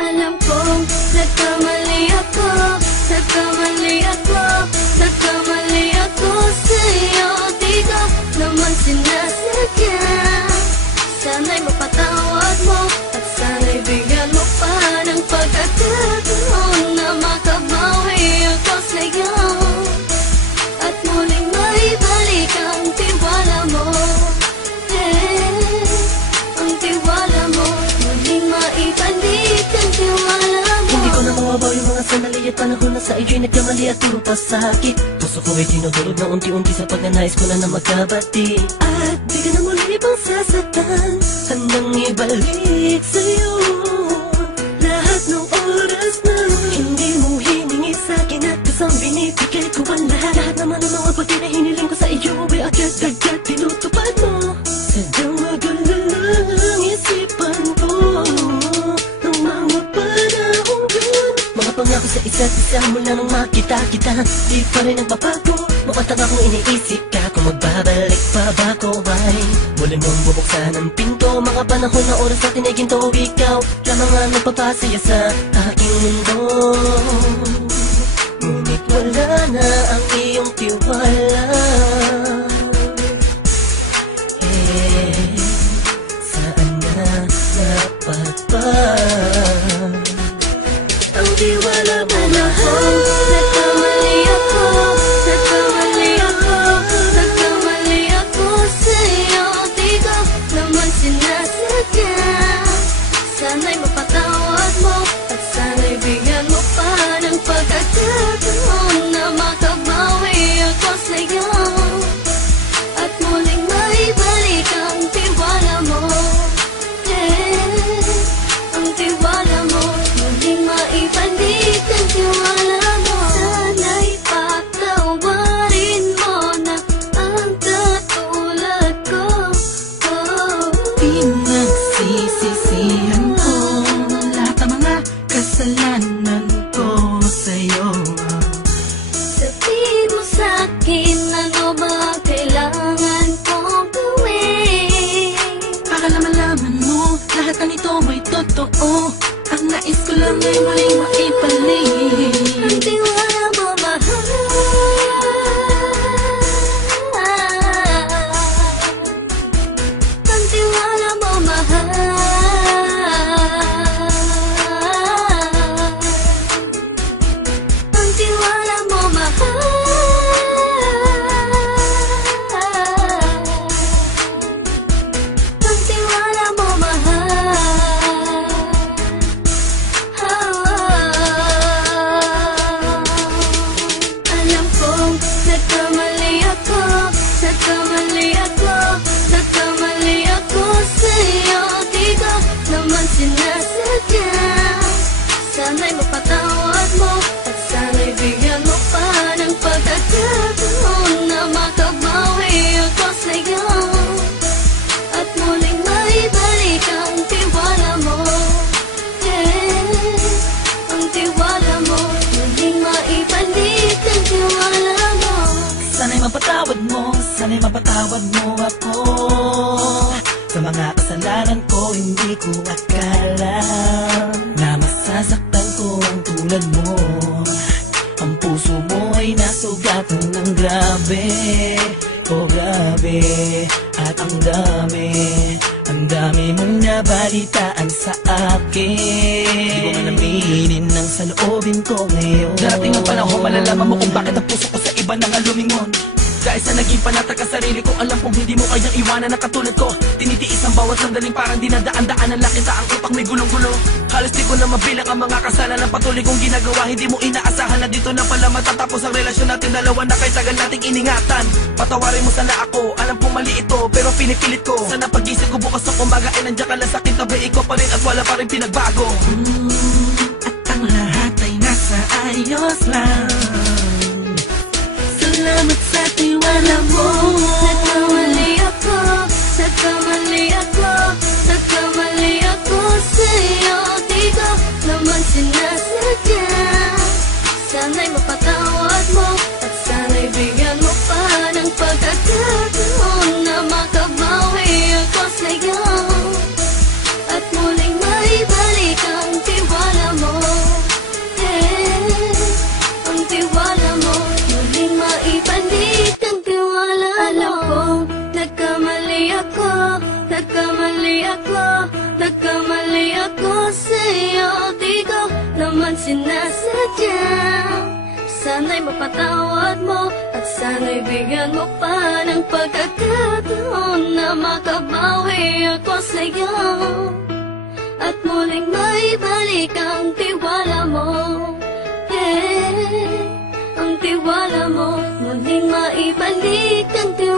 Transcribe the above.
Alam kong nagkamali ako, nagkamali ako, nagkamali ako sa'yo. Di ko naman sinasadya. Sana'y mapatawad mo at sana'y bigyan mo pa ng pagkakataon na makabawi ako sa'yo at muling maibalik ang tiwala mo. Ang tiwala mo, muling maibalik ang tiwala mo. Hindi ko na mawabaw yung mga sandali at panahon na sa iyo'y nagkamali at puro pasakit. Puso ko ay tinutulog na unti-unti sa pagnanais ko na magkabati. At di ka na muli ibang sasaktan, handang ibalik sa'yo lahat ng oras na hindi mo hiningi sa'kin at kusang binibigay ko ang lahat. Lahat naman ng mga pagdi na hiniling ko sa iyo ay agad-agad tinutupad mo. Sadyang magulo lang ang isipan ko ng mga panahon yun. Mga pangako sa isa't isa mula nung makita kita, di pa rin nagbabago. Mukhang akong iniisip ka kung magbabalik pa ba ko ay muli mong bubuksan ang pinto. Mga panahon na oras natin ay ginto, ikaw lamang ang nagpapasaya sa aking mundo. Ngunit wala na ang iyong tiwala. Saan na dapat ba ang tiwala mo? Nagkamali ako, nagkamali ako, nagkamali ako sa'yo. Di ko naman sinasadya. Sana'y mapatawad mo at sana'y bigyan mo pa ng pagkakataon na makabawi ako sa'yo at muling maibalik ang tiwala mo. Ang tiwala mo, muling maibalik ang tiwala mo. Sana'y patawarin mo na ang katulad ko. Pinagsisisihan ko lahat ng mga kasalanan ko sa'yo. Sabihin mo sa'kin ano ba kailangan kong gawin Para malaman mo lahat ng ito ay totoo. Ang nais ko lang ay muling maibalik ang tiwala mo, mahal. Ang tiwala mo, mahal. Ang tiwala mo, mahal. Ang tiwala mo, mahal. Alam kong nagkamali ako, nagkamali ako, nagkamali ako sa'yo. Di ko naman sinasadya. Sana'y mapatawad mo at sana'y bigyan mo pa ng pagkakataon na makabawi ako sa'yo at muling maibalik ang tiwala mo. Ang tiwala mo, muling maibalik ang tiwala mo. Sana'y mapatawad mo ako sa mga kasalanan ko. Hindi ko akala na masasaktan ko ang tulad mo. Ang puso mo ay nasugatan ng grabe, oh grabe. At ang dami mong nabalitaan sa akin. Di ko nga naminin ng saloobin ko ngayon. Darating ang panahon, malalaman mo kung bakit ang puso ko sa iba nang lumingon. Dahil sa naging panatag ka sarili ko, alam kong hindi mo kayang iwanan na katulad ko. Tinitiis ang bawat sandaling parang dinadaan-daan ang lakita. Ang utak may gulong-gulo. Halos di ko na mabilang ang mga kasalanan na patuloy kong ginagawa. Hindi mo inaasahan na dito na pala matatapos ang relasyon natin dalawa na kay tagal nating iningatan. Patawarin mo sana ako, alam kong mali ito pero pinipilit ko. Sana pag-isip ko bukas ng umaga ay nandiyan ka lang sa akin, tabi ko pa rin at wala pa rin pinagbago. At ang lahat ay nasa ayos lang. Salamat sa tiwala mo. Nagkamali ako, nagkamali ako, nagkamali ako sa'yo. Di ko naman sinasadya. Sana'y mapatawad mo at sana'y bigyan mo pa ng pagkakataon na makabawi ako sa'yo at muling maibalik ang tiwala sinasadya. Sana'y mapatawad mo at sana'y bigyan mo pa ng pagkakataon na makabawi ako sa'yo at muling maibalik ang tiwala mo. Ang tiwala mo, muling maibalik ang tiwala mo.